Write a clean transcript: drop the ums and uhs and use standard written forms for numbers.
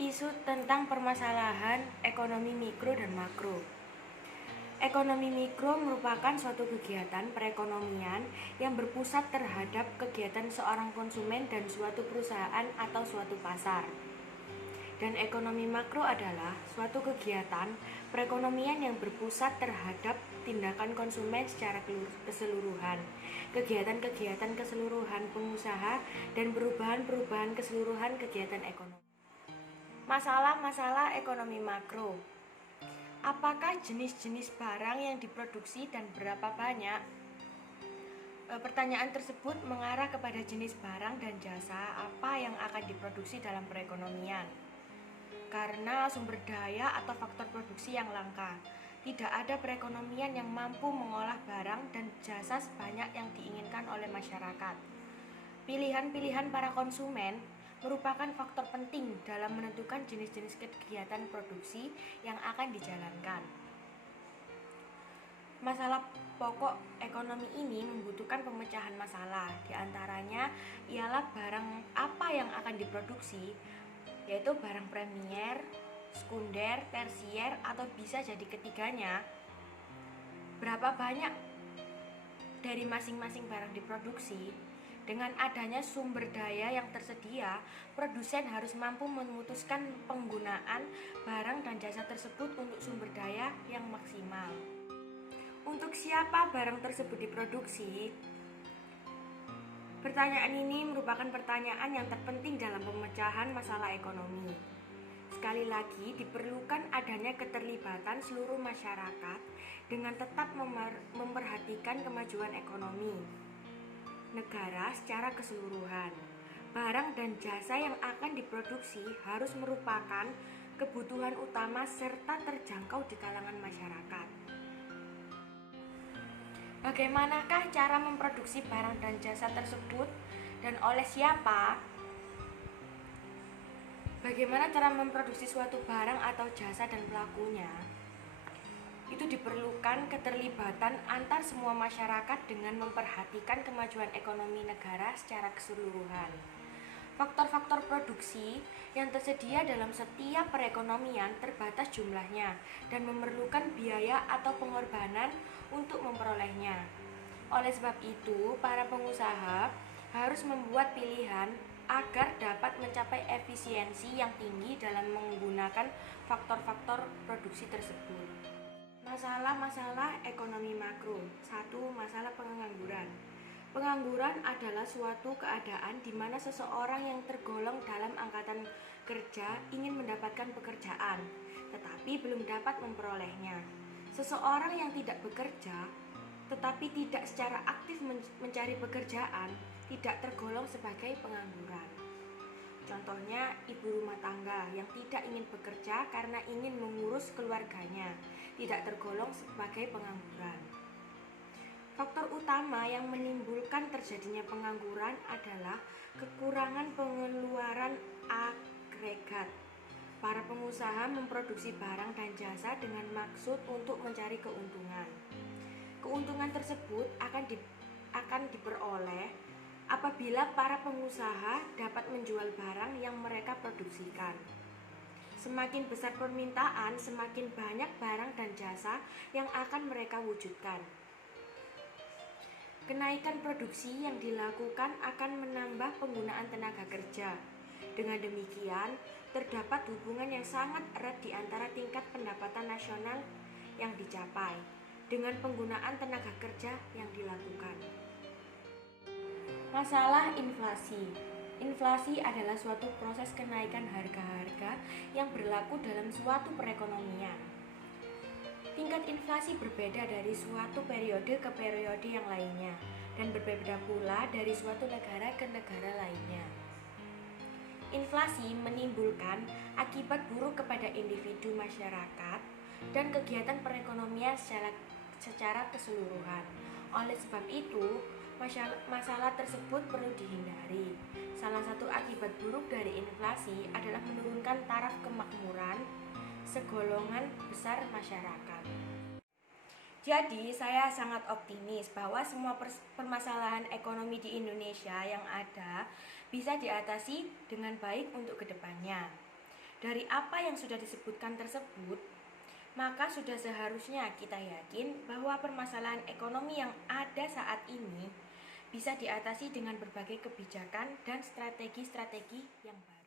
Isu tentang permasalahan ekonomi mikro dan makro. Ekonomi mikro merupakan suatu kegiatan perekonomian yang berpusat terhadap kegiatan seorang konsumen dan suatu perusahaan atau suatu pasar. Dan ekonomi makro adalah suatu kegiatan perekonomian yang berpusat terhadap tindakan konsumen secara keseluruhan, kegiatan-kegiatan keseluruhan pengusaha, dan perubahan-perubahan keseluruhan kegiatan ekonomi. Masalah-masalah ekonomi makro. Apakah jenis-jenis barang yang diproduksi dan berapa banyak? Pertanyaan tersebut mengarah kepada jenis barang dan jasa apa yang akan diproduksi dalam perekonomian. Karena sumber daya atau faktor produksi yang langka, tidak ada perekonomian yang mampu mengolah barang dan jasa sebanyak yang diinginkan oleh masyarakat. Pilihan-pilihan para konsumen merupakan faktor penting dalam menentukan jenis-jenis kegiatan produksi yang akan dijalankan. Masalah pokok ekonomi ini membutuhkan pemecahan masalah. Di antaranya ialah barang apa yang akan diproduksi, yaitu barang premier, sekunder, tersier, atau bisa jadi ketiganya. Berapa banyak dari masing-masing barang diproduksi? Dengan adanya sumber daya yang tersedia, produsen harus mampu memutuskan penggunaan barang dan jasa tersebut untuk sumber daya yang maksimal. Untuk siapa barang tersebut diproduksi? Pertanyaan ini merupakan pertanyaan yang terpenting dalam pemecahan masalah ekonomi. Sekali lagi, diperlukan adanya keterlibatan seluruh masyarakat dengan tetap memperhatikan kemajuan ekonomi negara secara keseluruhan. Barang dan jasa yang akan diproduksi harus merupakan kebutuhan utama serta terjangkau di kalangan masyarakat. Bagaimanakah cara memproduksi barang dan jasa tersebut dan oleh siapa? Bagaimana cara memproduksi suatu barang atau jasa dan pelakunya? Itu diperlukan keterlibatan antar semua masyarakat dengan memperhatikan kemajuan ekonomi negara secara keseluruhan. Faktor-faktor produksi yang tersedia dalam setiap perekonomian terbatas jumlahnya dan memerlukan biaya atau pengorbanan untuk memperolehnya. Oleh sebab itu, para pengusaha harus membuat pilihan agar dapat mencapai efisiensi yang tinggi dalam menggunakan faktor-faktor produksi tersebut. Masalah-masalah ekonomi makro. 1. Masalah pengangguran. Pengangguran adalah suatu keadaan di mana seseorang yang tergolong dalam angkatan kerja ingin mendapatkan pekerjaan, tetapi belum dapat memperolehnya. Seseorang yang tidak bekerja, tetapi tidak secara aktif mencari pekerjaan, tidak tergolong sebagai pengangguran. Contohnya, ibu rumah tangga yang tidak ingin bekerja karena ingin mengurus keluarganya, tidak tergolong sebagai pengangguran. Faktor utama yang menimbulkan terjadinya pengangguran adalah kekurangan pengeluaran agregat. Para pengusaha memproduksi barang dan jasa dengan maksud untuk mencari keuntungan. Keuntungan tersebut akan diperoleh apabila para pengusaha dapat menjual barang yang mereka produksikan. Semakin besar permintaan, semakin banyak barang dan jasa yang akan mereka wujudkan. Kenaikan produksi yang dilakukan akan menambah penggunaan tenaga kerja. Dengan demikian, terdapat hubungan yang sangat erat di antara tingkat pendapatan nasional yang dicapai dengan penggunaan tenaga kerja yang dilakukan. Masalah inflasi. Inflasi adalah suatu proses kenaikan harga-harga yang berlaku dalam suatu perekonomian. Tingkat inflasi berbeda dari suatu periode ke periode yang lainnya dan berbeda pula dari suatu negara ke negara lainnya. Inflasi menimbulkan akibat buruk kepada individu masyarakat dan kegiatan perekonomian secara keseluruhan. Oleh sebab itu, masalah tersebut perlu dihindari. Salah satu akibat buruk dari inflasi adalah menurunkan taraf kemakmuran segolongan besar masyarakat. Jadi, saya sangat optimis bahwa semua permasalahan ekonomi di Indonesia yang ada bisa diatasi dengan baik untuk kedepannya. Dari apa yang sudah disebutkan tersebut, maka sudah seharusnya kita yakin bahwa permasalahan ekonomi yang ada saat ini bisa diatasi dengan berbagai kebijakan dan strategi-strategi yang baik.